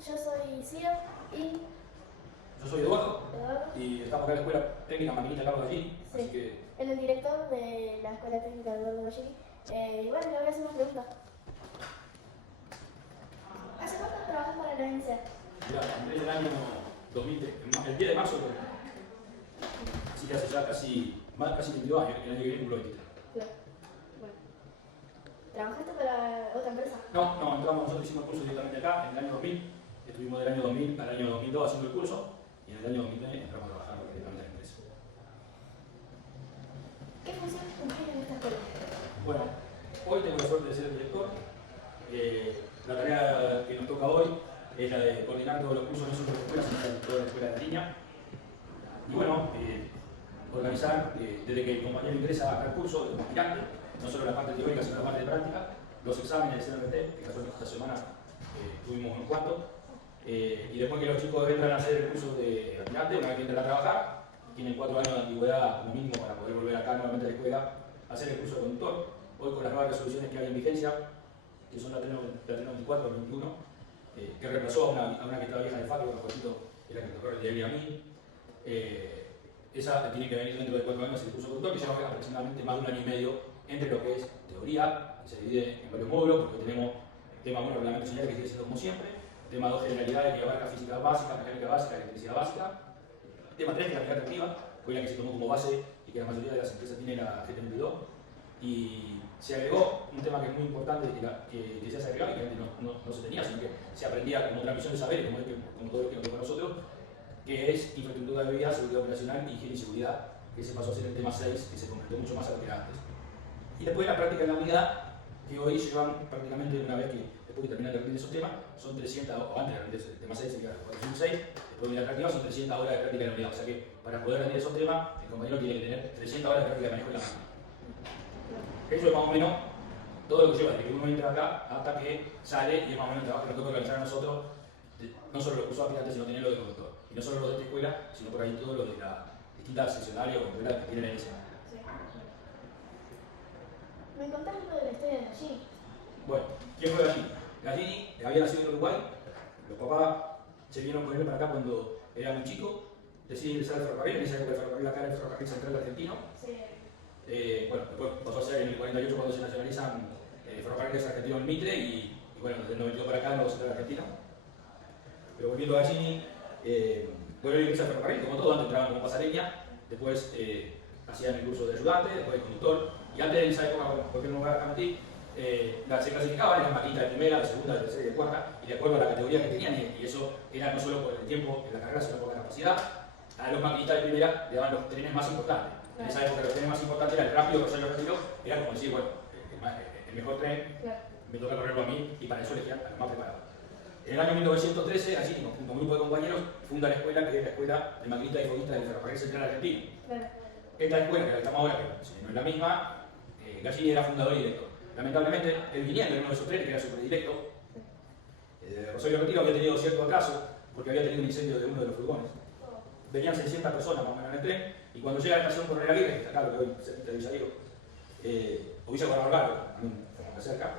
yo soy Ciro y Yo soy Eduardo Eduardo. y estamos acá en la Escuela Técnica Maquinista Carlos Gallini, Sí. así que Él es el director de la Escuela Técnica de Eduardo Gallini. Y bueno, le voy a hacer unas preguntas. ¿Hace cuánto trabajas para la NCA? mirá, entré en el año 2000, el 10 de marzo, así que hace ya casi 22 años, el año que viene cumplo 23. Claro. Bueno. ¿Trabajaste para otra empresa? No, nosotros hicimos el curso directamente acá, en el año 2000, estuvimos del año 2000 al año 2002 haciendo el curso, y en el año 2009 entramos a trabajar directamente en la empresa. ¿Qué función cumplís en esta escuela? Bueno, hoy tengo la suerte de ser el director. La tarea que nos toca hoy es la de coordinar todos los cursos no solo de la escuela, sino de toda la escuela de la línea. Y bueno, organizar, desde que el compañero ingresa al curso, el aspirante, no solo la parte teórica, sino la parte de práctica, los exámenes de CNRT, que casualmente esta semana tuvimos unos cuantos, y después que los chicos entran a hacer el curso de aspirante, una vez que entran a trabajar, tienen 4 años de antigüedad como mínimo para poder volver acá nuevamente a la escuela a hacer el curso de conductor. Hoy con las nuevas resoluciones que hay en vigencia, que son la 394 y 21, que reemplazó a una que estaba vieja de FAC, que era que me tocó el día a mí. Esa tiene que venir dentro de 4 años el curso de conductor, que lleva aproximadamente más de 1 año y medio entre lo que es teoría, que se divide en varios módulos, porque tenemos tema 1, reglamento señal, que sigue siendo como siempre, tema 2, generalidades, que abarca física básica, mecánica básica, electricidad básica, tema 3, que es la actividad activa, fue la que se tomó como base y que la mayoría de las empresas tienen la GT22, y se agregó un tema que es muy importante, que se hace agregado y que antes no se tenía, sino que se aprendía como transmisión de saberes, como todo lo que nos toca a nosotros, que es infraestructura de vida, seguridad operacional, higiene y seguridad, que se pasó a ser el tema 6, que se convirtió mucho más a lo que era antes. Y después la práctica en la unidad, que hoy llevan prácticamente una vez que, después que terminan de aprender esos temas, son 300, o antes de aprender el tema 6, sería 406, después de la práctica son 300 horas de práctica en la unidad. O sea que para poder aprender esos temas, el compañero tiene que tener 300 horas de práctica de manejo en la máquina. Eso es más o menos todo lo que lleva desde que uno entra acá hasta que sale, y es más o menos el trabajo que nos toca organizar a nosotros, no solo los cursos aspirantes, sino tener lo de conductor. Y no solo los de esta escuela, sino por ahí todos los de las distintas seccionales o escuelas que tienen en ese. Sí. ¿Me contás algo de la historia de Gallini? Bueno, ¿quién fue Gallini? Gallini había nacido en Uruguay, los papás se vinieron con él para acá cuando era muy chico, deciden ingresar al ferrocarril, en esa época el ferrocarril acá era el ferrocarril central argentino. Sí. Bueno, después pasó a ser en el 48 cuando se nacionalizan ferrocarriles argentinos en Mitre y bueno, desde el 92 para acá no central argentino. Pero volviendo a Gallini, bueno, él ingresa al ferrocarril, como todo, antes entraban como pasareña, después hacían el curso de ayudante, después de conductor, y antes en esa época, bueno, porque no me voy a mentir, se clasificaban, eran maquinitas de primera, de segunda, de tercera y de cuarta, y de acuerdo a la categoría que tenían, y eso era no solo por el tiempo en la carrera, sino por la capacidad, a los maquinistas de primera le daban los trenes más importantes. En esa época los trenes más importantes era el rápido, Rosario Retiro, era como decir, bueno, el mejor tren, me toca correrlo a mí, y para eso elegían a los más preparados. En el año 1913, allí, junto a un grupo de compañeros, funda la escuela, que es la Escuela de Maquinistas y Foguistas del Ferrocarril Central Argentino. Claro. Esta escuela, que la que estamos ahora, que si no es la misma, Gallini era fundador y director. Lamentablemente, él viniendo en uno de esos trenes, que era su predilecto, Rosario Retiro había tenido cierto atraso, porque había tenido un incendio de uno de los furgones. Venían 600 personas más o menos en el tren, y cuando llega a la estación Coronel Aguirre, que está acá, lo que hoy se de Villa Diego, o Villa Coronel Barrio, también está cerca,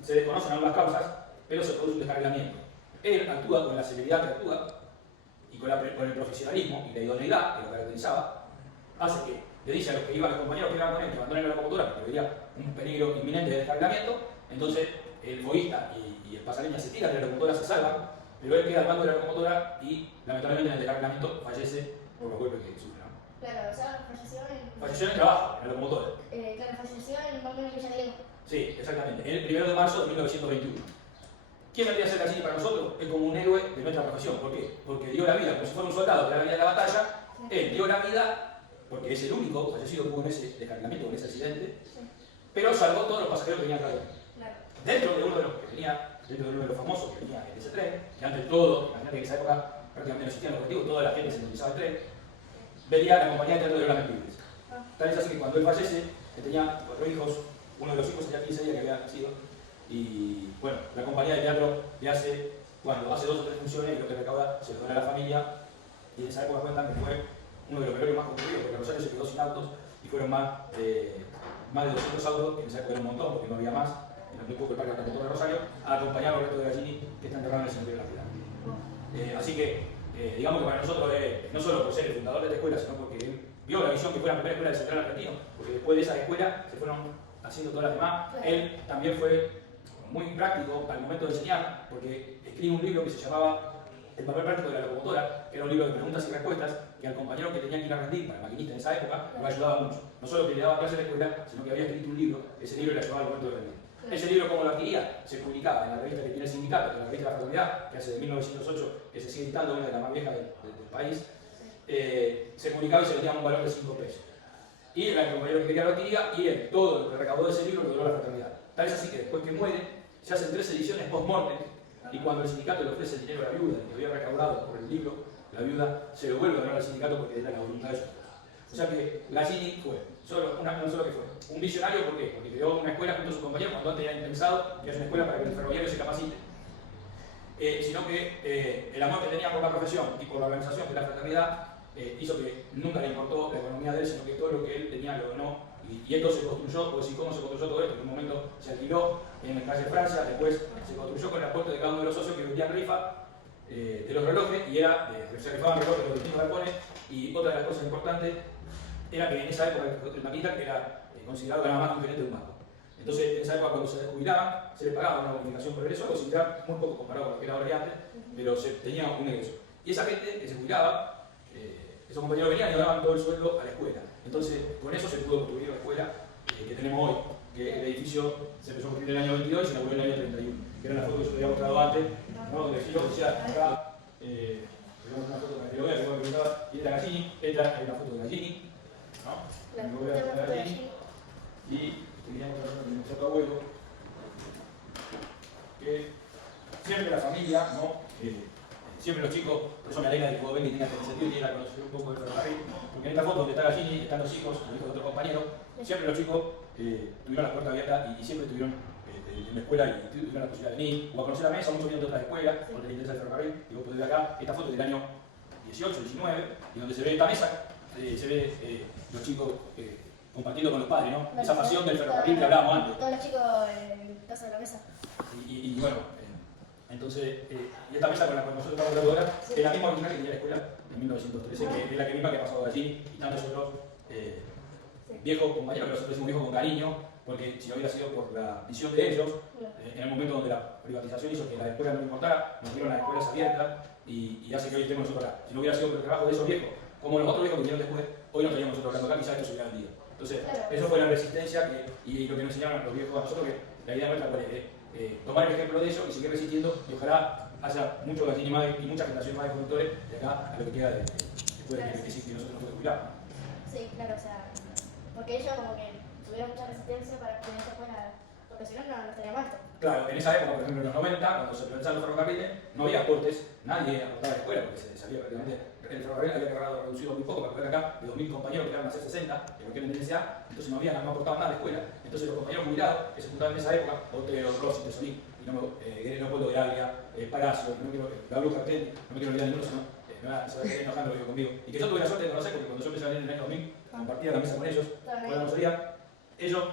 se desconocen algunas causas, pero se produce un descarrilamiento. Él actúa con la celeridad que actúa y con el profesionalismo y la idoneidad que lo caracterizaba, hace que le dice a los que iban, a los compañeros que iban con él, que abandonen la locomotora porque veía un peligro inminente de descarrilamiento. Entonces el foguista y el pasareña se tiran de la locomotora, se salvan, pero él queda al mando de la locomotora y lamentablemente en el descarrilamiento fallece por los golpes que sufre. Claro, o sea, falleció en el trabajo, en la locomotora. Claro, falleció en Balcón de Villa Diego. Sí, exactamente, el 1 de marzo de 1921. ¿Quién vendría a ser Gallini para nosotros? Es como un héroe de nuestra profesión. ¿Por qué? Porque dio la vida, como si fuera un soldado que da la vida en la batalla. Él dio la vida, porque es el único fallecido que hubo en ese descarrilamiento, en ese accidente, pero salvó todos los pasajeros que venían atrás. Claro. Dentro de uno de los que venía, dentro de uno de los famosos que venía en ese tren, que antes de todo, imagínate que en esa época prácticamente no existían los objetivos, toda la gente se utilizaba el tren, venía la compañía de teatro de los Lamentibles. Tal es así que cuando él fallece, que tenía 4 hijos, uno de los hijos tenía 15 días que había nacido, y bueno, la compañía de teatro le hace, cuando hace 2 o 3 funciones, y lo que recauda se lo dona a la familia, y en esa época cuentan que fue uno de los velorios más concurridos, porque Rosario se quedó sin autos, y fueron más de 200 autos, que en esa época era un montón, porque no había más, en muy poco el Parque Autónomo de Rosario, a acompañar los restos de Gallini que están enterrados en el cementerio de la Piedad. Así que, digamos que para nosotros, no solo por ser el fundador de esta escuela, sino porque él vio la visión que fue la primera escuela del Central Argentino, porque después de esa escuela se fueron haciendo todas las demás. Él también fue muy práctico al momento de enseñar, porque escribe un libro que se llamaba El papel práctico de la locomotora, que era un libro de preguntas y respuestas, que al compañero que tenía que ir a rendir, para el maquinista en esa época, lo ayudaba mucho. No solo que le daba clases en la escuela, sino que había escrito un libro, ese libro le ayudaba al momento de rendir. Ese libro, ¿cómo lo adquiría? Se publicaba en la revista que tiene el sindicato, que es la revista de la Fraternidad, que hace de 1908, que se sigue editando, una de las más viejas del país. Se publicaba y se vendía a un valor de 5 pesos. Y el compañero que quería lo adquiría, y él, todo lo que recaudó de ese libro lo donó a la Fraternidad. Tal es así que después que muere, se hacen 3 ediciones post-mortem, y cuando el sindicato le ofrece el dinero a la viuda que había recaudado por el libro, la viuda se lo vuelve a donar al sindicato porque era la voluntad de su esposa. O sea que Gallini fue, no solo que fue, un visionario, ¿por qué? Porque creó una escuela junto a sus compañeros cuando antes habían pensado que es una escuela para que el ferroviario se capacite. Sino que el amor que tenía por la profesión y por la organización de la fraternidad hizo que nunca le importó la economía de él, sino que todo lo que él tenía lo donó. Y esto se construyó, pues, ¿y cómo se construyó todo esto? En un momento se alquiló en la calle Francia, después se construyó con el aporte de cada uno de los socios que vendían rifa de los relojes, y se rifaban relojes de los distintos galpones. Y otra de las cosas importantes era que en esa época el maquinista era considerado ganaba más que un gerente de un banco. Entonces, en esa época, cuando se jubilaban, se le pagaba una bonificación por egreso, algo similar, muy poco comparado con lo que era ahora y antes, pero se tenía un egreso. Y esa gente que se jubilaba, esos compañeros venían y donaban todo el sueldo a la escuela. Entonces, con eso se pudo construir la escuela que tenemos hoy, que el edificio se empezó a construir en el año 22 y se inauguró en el año 31, que era la foto que yo te había mostrado antes, ¿no? Donde yo decía acá, tenemos una foto que lo vea, que preguntaba, y era Gallini, esta es una foto de Gallini, ¿no? La foto de Gallini. Y tenía otra foto de nuestro abuelo, que siempre la familia, ¿no? Siempre los chicos, por eso me alegra de que vos vengas y tengas que sentir y ir a conocer un poco del ferrocarril, porque en esta foto donde está Gallini, están los hijos, los hijos de otro compañero, siempre los chicos tuvieron la puerta abierta y siempre estuvieron en la escuela y tuvieron la posibilidad de venir o a conocer la mesa. Muchos vienen de otras escuelas porque les interesa el ferrocarril, y vos podés ver acá esta foto del año 18, 19, y donde se ve esta mesa, se ve los chicos compartiendo con los padres, ¿no? Esa pasión del ferrocarril que hablábamos antes. Todos los chicos en casa de la mesa. Y bueno, entonces, y esta mesa con la que nosotros estamos hablando ahora, es la misma original que tenía la escuela en 1913, que es la que misma que ha pasado allí, y tantos otros viejos compañeros, que nosotros decimos viejos con cariño, porque si no hubiera sido por la visión de ellos, en el momento donde la privatización hizo que la escuela no importara, nos dieron las escuelas abiertas y hace que hoy estemos nosotros acá. Si no hubiera sido por el trabajo de esos viejos, como los otros viejos que vinieron después, hoy no estaríamos nosotros hablando acá, quizás esto se hubiera vendido. Entonces, eso fue la resistencia y lo que nos enseñaron los viejos a nosotros, que la idea nuestra es tomar el ejemplo de eso y seguir resistiendo, y ojalá haya muchos Gallini más y muchas generaciones más de conductores de acá a lo que queda después de que nosotros nos jubilamos. Sí, claro, o sea, porque ellos como que tuvieron mucha resistencia para que esta escuela, porque si no, no estaríamos esto. Claro, en esa época, por ejemplo, en los 90, cuando se privatizaron los ferrocarriles, no había aportes, nadie aportaba a la escuela, porque se sabía prácticamente, el ferrocarril había reducido muy poco, para poder acá, de 2.000 compañeros que eran a ser 60, que no quieren DNCA, entonces no aportaban nada a la escuela. Entonces los compañeros jubilados, que se juntaban en esa época, Otero, Rossi, Tesolín, y Leopoldo de Aglia, Palacio, la Bruja Artenti, no me quiero olvidar ninguno, sino se va a quedar enojando conmigo. Y que yo tuve la suerte de conocer, porque cuando yo empecé a venir en el año 2000, compartía la mesa con ellos, con la mayoría, ellos,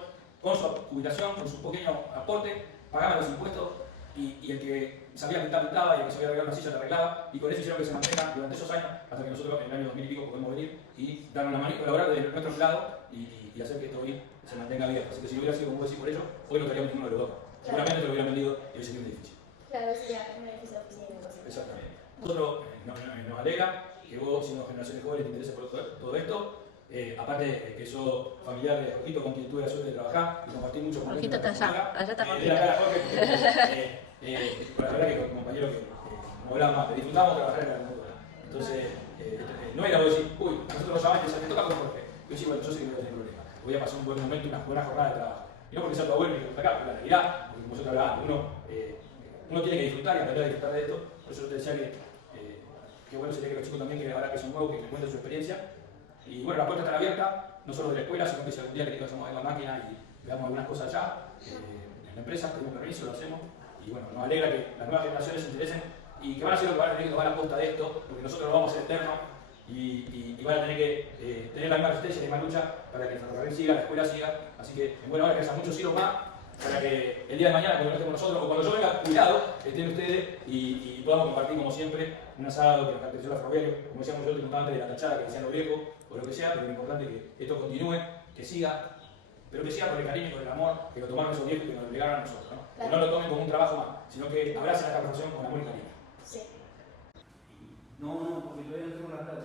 con su jubilación, con su pequeño aporte, pagaban los impuestos, y el que sabía pintar pintaba, y el que sabía arreglar una silla la arreglaba, y con eso hicieron que se mantengan durante esos años, hasta que nosotros en el año 2000 y pico podemos venir y dar una mano y colaborar desde nuestro lado y hacer que esto hoy se mantenga abierto. Así que si no hubiera sido como vos decís por ello, hoy no estaríamos ninguno de los dos. Seguramente te lo hubieran vendido y hubiese sido un edificio. Claro, sería un edificio de oficina. Exactamente. Nosotros nos alegra que vos, siendo generaciones jóvenes, te interese por todo esto. Aparte que sos familiar de Jorgito, con quien tuve la suerte de trabajar y compartir mucho con Jorgito está allá está Jorgito. La verdad que como compañero que no hablaba más, disfrutamos trabajar en la computadora. Entonces, no era vos decir, uy, a nosotros nos llaman y me toca con Jorge. Yo decía, bueno, yo sé que no voy a tener problema. Voy a pasar un buen momento y una buena jornada de trabajo. Y no porque sea tu abuelo y que acá, pero la realidad, porque como yo te hablaba antes, uno tiene que disfrutar y aprender a disfrutar de esto. Por eso yo te decía que bueno sería que los chicos también, que ahora que son nuevos, que cuenten su experiencia. Y bueno, la puerta está abierta, no solo de la escuela, sino que si algún día querés que vayamos a ver la máquina y veamos algunas cosas allá, en la empresa, tenemos permiso, lo hacemos. Y bueno, nos alegra que las nuevas generaciones se interesen y que van a ser los que van a tener que tomar la posta de esto, porque nosotros lo vamos a hacer eterno y van a tener que tener la misma resistencia y la misma lucha para que el ferrocarril siga, la escuela siga. Así que en buena hora que haya muchos hilos más para que el día de mañana, cuando no estemos nosotros, o cuando yo venga jubilado, estén ustedes y podamos compartir, como siempre, un asado que nos caracterizó la Ferroviario, como decíamos yo, te contaba antes de la tachada que decían los viejos, o lo que sea, pero lo importante es que esto continúe, que siga, pero que siga con el cariño y con el amor que lo tomaron esos viejos y que nos lo obligaron a nosotros, ¿no? Claro. Que no lo tomen como un trabajo más, sino que abracen esta profesión con amor y cariño. Sí. No, porque todavía no tengo la plata.